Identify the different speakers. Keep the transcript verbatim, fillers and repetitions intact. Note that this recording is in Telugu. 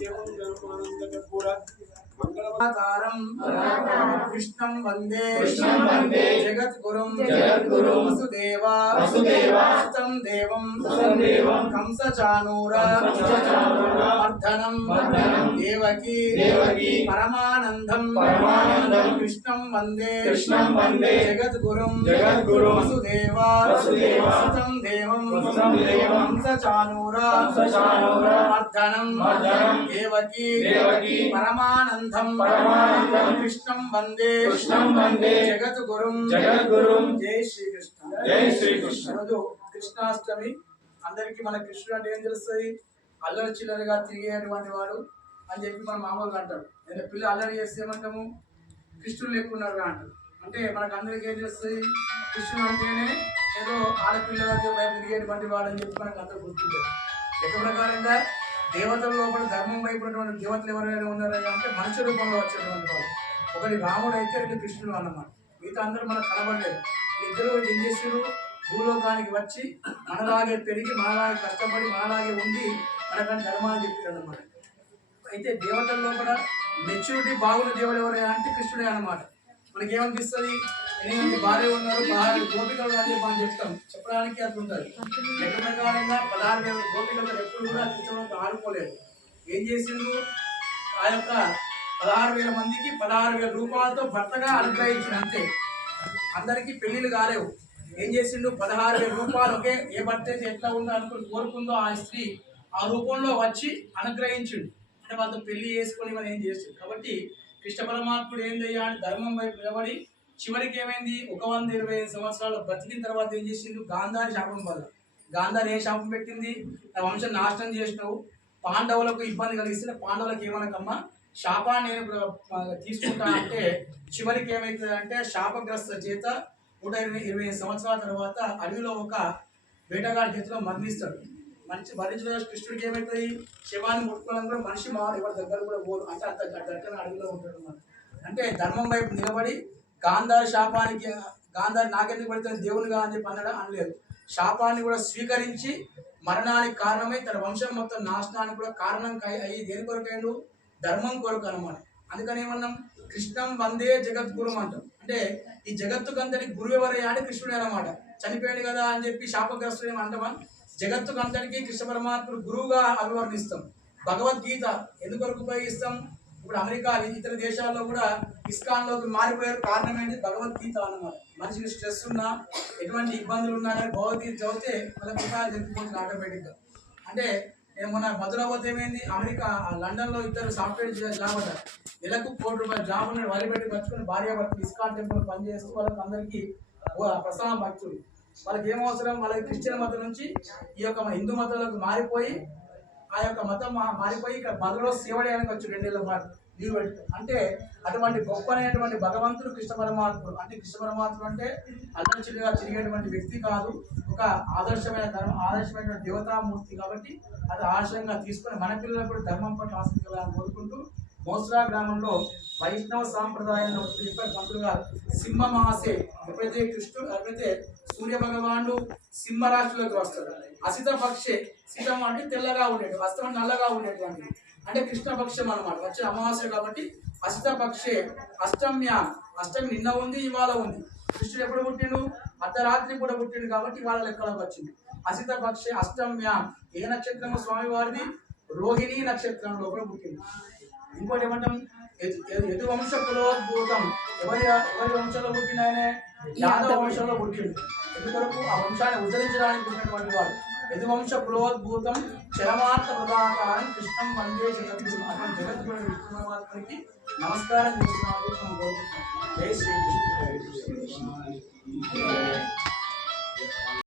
Speaker 1: कृष्णं वंदे
Speaker 2: जगद्गुरुं
Speaker 1: वसुदेवा सुतं देवं कंसचाणूर मर्दनं देवकी परमानंदं कृष्णं वंदे जगद्गुरुं वसुदेवा सुतं देवं कंसचाणूर मर्दनं देवकी परमानंदं कृष्णं वंदे जगद्गुरुं जय श्री कृष्ण
Speaker 2: जय श्री कृष्ण
Speaker 1: కృష్ణాష్టమి అందరికీ మన కృష్ణుడు అంటే ఏం తెలుస్తుంది? అల్లరి చిల్లరగా తిరిగేటువంటి వాడు అని చెప్పి మనం మామూలుగా అంటారు. ఏదైనా పిల్లలు అల్లరి చేస్తే ఏమంటాము? కృష్ణుడు ఎక్కున్నారు అంటారు. అంటే మనకు అందరికీ ఏం చేస్తుంది? కృష్ణుడు అంటేనే ఏదో ఆడపిల్లలతో బయట తిరిగేటువంటి వాడు అని చెప్పి మనకు అందరూ గుర్తుంటారు. లెక్క ప్రకారంగా దేవతల లోపల ధర్మం వైపు ఉన్నటువంటి దేవతలు ఎవరైనా ఉన్నారా అంటే మనుష్య రూపంలో వచ్చేటువంటి వాళ్ళు. ఒకటి రాముడు అయితే రెండు కృష్ణుడు అన్నమాట. మిగతా అందరూ మనకు కనబడలేదు. ఇద్దరు ఏం చేసారు? భూలోకానికి వచ్చి మనలాగే పెరిగి మనలాగే కష్టపడి మనలాగే ఉండి మనకని ధర్మాన్ని చెప్పారు అన్నమాట. అయితే దేవతల లోపల మెచ్యూరిటీ బాగున్న దేవుడు ఎవరైనా అంటే కృష్ణుడే అన్నమాట. మనకి ఏమనిపిస్తుంది? ఎనిమిది భార్య ఉన్నారు, భార్య గోపికలు అని మనం చెప్తాం, చెప్పడానికి అది ఉంటుంది. లెక్క ప్రకారంగా పదహారు వేల గోపికలతో ఎప్పుడు కూడా కృష్ణుడితో ఆడుకోలేదు. ఏం చేసిండు? ఆ యొక్క పదహారు వేల మందికి పదహారు వేల రూపాయలతో భర్తగా అనుగ్రహించిన అంతే. అందరికీ పెళ్లిళ్ళు కాలేవు. ఏం చేసిండు? పదహారు వేల రూపాయలు ఒకే ఏ భర్త అయితే ఎట్లా ఉందో అనుకుని కోరుకుందో ఆ స్త్రీ ఆ రూపంలో వచ్చి అనుగ్రహించిండు. అంటే వాళ్ళతో పెళ్లి చేసుకొని మనం ఏం చేస్తుంది. కాబట్టి కృష్ణ పరమాత్ముడు ఏం చేయాలి? ధర్మం వైపు నిలబడి చివరికి ఏమైంది? ఒక వంద ఇరవై ఐదు సంవత్సరాలు బ్రతికిన తర్వాత ఏం చేసిండు? గాంధారి శాపం వల్ల. గాంధారి ఏ శాపం పెట్టింది? నా వంశం నాశనం చేసినావు, పాండవులకు ఇబ్బంది కలిగిస్తే పాండవులకు ఏమనకమ్మా శాపాన్ని నేను తీసుకుంటా అంటే చివరికి ఏమవుతుంది అంటే శాపగ్రస్త చేత నూట ఇరవై ఇరవై ఐదు సంవత్సరాల తర్వాత అడవిలో ఒక వేటగాడి చేతిలో మరణిస్తాడు. మంచి మరణించిన కృష్ణుడికి ఏమవుతుంది? శివాన్ని ముట్టుకోవడం కూడా మనిషి మా ఎవరి దగ్గర కూడా పోరు, అంటే అంత గట్టిన అడవిలో ఉంటాడు అన్నమాట. అంటే ధర్మం వైపు నిలబడి గాంధారి శాపానికి గాంధారి నాకెందుకు పడితే దేవునిగా అని చెప్పి అన్నాడు అనలేదు. శాపాన్ని కూడా స్వీకరించి మరణానికి కారణమై తన వంశం మొత్తం నాశనానికి కూడా కారణం అయ్యి దేని కొరకైండు? ధర్మం కొరకు అనమాట. అందుకని ఏమన్నాం? కృష్ణం వందే జగద్గురుం అంటాం. అంటే ఈ జగత్తుకంతటికి గురువు ఎవరయ్యా అంటే కృష్ణుడే అనమాట. చనిపోయాడు కదా అని చెప్పి శాపగ్రస్తుడు ఏమి అంటామా? జగత్తుకంతటికి కృష్ణ పరమాత్ముడు గురువుగా అభివర్ణిస్తాం. భగవద్గీత ఎందుకొరకు ఉపయోగిస్తాం? ఇప్పుడు అమెరికా ఇతర దేశాల్లో కూడా ఇస్కాన్లోకి మారిపోయారు. కారణం ఏంటి? భగవద్గీత అన్నమాట. మనిషికి స్ట్రెస్ ఉన్నా ఎటువంటి ఇబ్బందులు ఉన్నా కానీ భగవద్గీత చదివితే వాళ్ళ పుస్తకాలు చెప్పిపోతుంది ఆటోమేటిక్గా. అంటే నేను మొన్న మధుర పోతే ఏమైంది? అమెరికా లండన్లో ఇద్దరు సాఫ్ట్వేర్ జాబ్ అట నెలకు కోటి రూపాయల జాబ్ ఉన్న వదిలిపెట్టి పట్టుకుని భార్య భర్తలు ఇస్కాన్ టెంపుల్ పనిచేస్తూ వాళ్ళకి అందరికీ ప్రసాదం భక్తులు. వాళ్ళకి ఏం అవసరం? వాళ్ళకి క్రిస్టియన్ మతం నుంచి ఈ యొక్క హిందూ మతంలోకి మారిపోయి ఆ యొక్క మతం మారిపోయి ఇక్కడ మధురలో సేవ చేయడానికి వచ్చి రెండేళ్ల పాటు లీవ్ పెడతారు. అంటే అటువంటి గొప్ప అనేటువంటి భగవంతుడు కృష్ణ పరమాత్ముడు. అంటే కృష్ణ పరమాత్ముడు అంటే అల్లరి చిల్లిగా తిరిగేటువంటి వ్యక్తి కాదు, ఒక ఆదర్శమైన ధర్మ ఆదర్శమైన దేవతామూర్తి. కాబట్టి అది ఆదర్శంగా తీసుకొని మన పిల్లలు కూడా ధర్మం పట్ల ఆసక్తి కలగాలని కోరుకుంటూ మోస్రా గ్రామంలో వైష్ణవ సాంప్రదాయంలో చెప్పారు పంతులు గారు. సింహ మాసే ఎప్పుడైతే కృష్ణుడు ఎప్పుడైతే సూర్య భగవానుడు సింహ రాశిలోకి వస్తాడు, అసిత పక్షే, సితం అంటే తెల్లగా ఉండేది, హస్తం నల్లగా ఉండేటువంటి అంటే కృష్ణ పక్షం అనమాట. వచ్చే అమావాస్య కాబట్టి అసిత పక్షే అష్టమ్య, అష్టమి నిన్న ఉంది ఇవాళ ఉంది. కృష్ణుడు ఎప్పుడు పుట్టిండు? అర్ధరాత్రి కూడా పుట్టిండు కాబట్టి ఇవాళ లెక్కలోకి వచ్చింది. అసిత పక్షే అష్టమ్య. ఏ నక్షత్రము స్వామివారిది? రోహిణి నక్షత్రంలో కూడా పుట్టింది. ఇంకోటి ఏమంటాం? యదు వంశ పురోద్భూతం. ఎవరి ఎవరి వంశంలో పుట్టిన ఆయనే? యాదవ వంశంలో పుట్టిండు. ఎందుకొరకు? ఆ వంశాన్ని ఉద్ధరించడానికి పుట్టినటువంటి వాడు. యదువంశ పురోద్భూతం చరమార్థ ప్రదాకారం కృష్ణం వందే జగద్గురు. అటువంటి జగద్గురు విష్ణుమాత్మకి నమస్కారం చేస్తున్నాను. జై శ్రీకృష్ణ.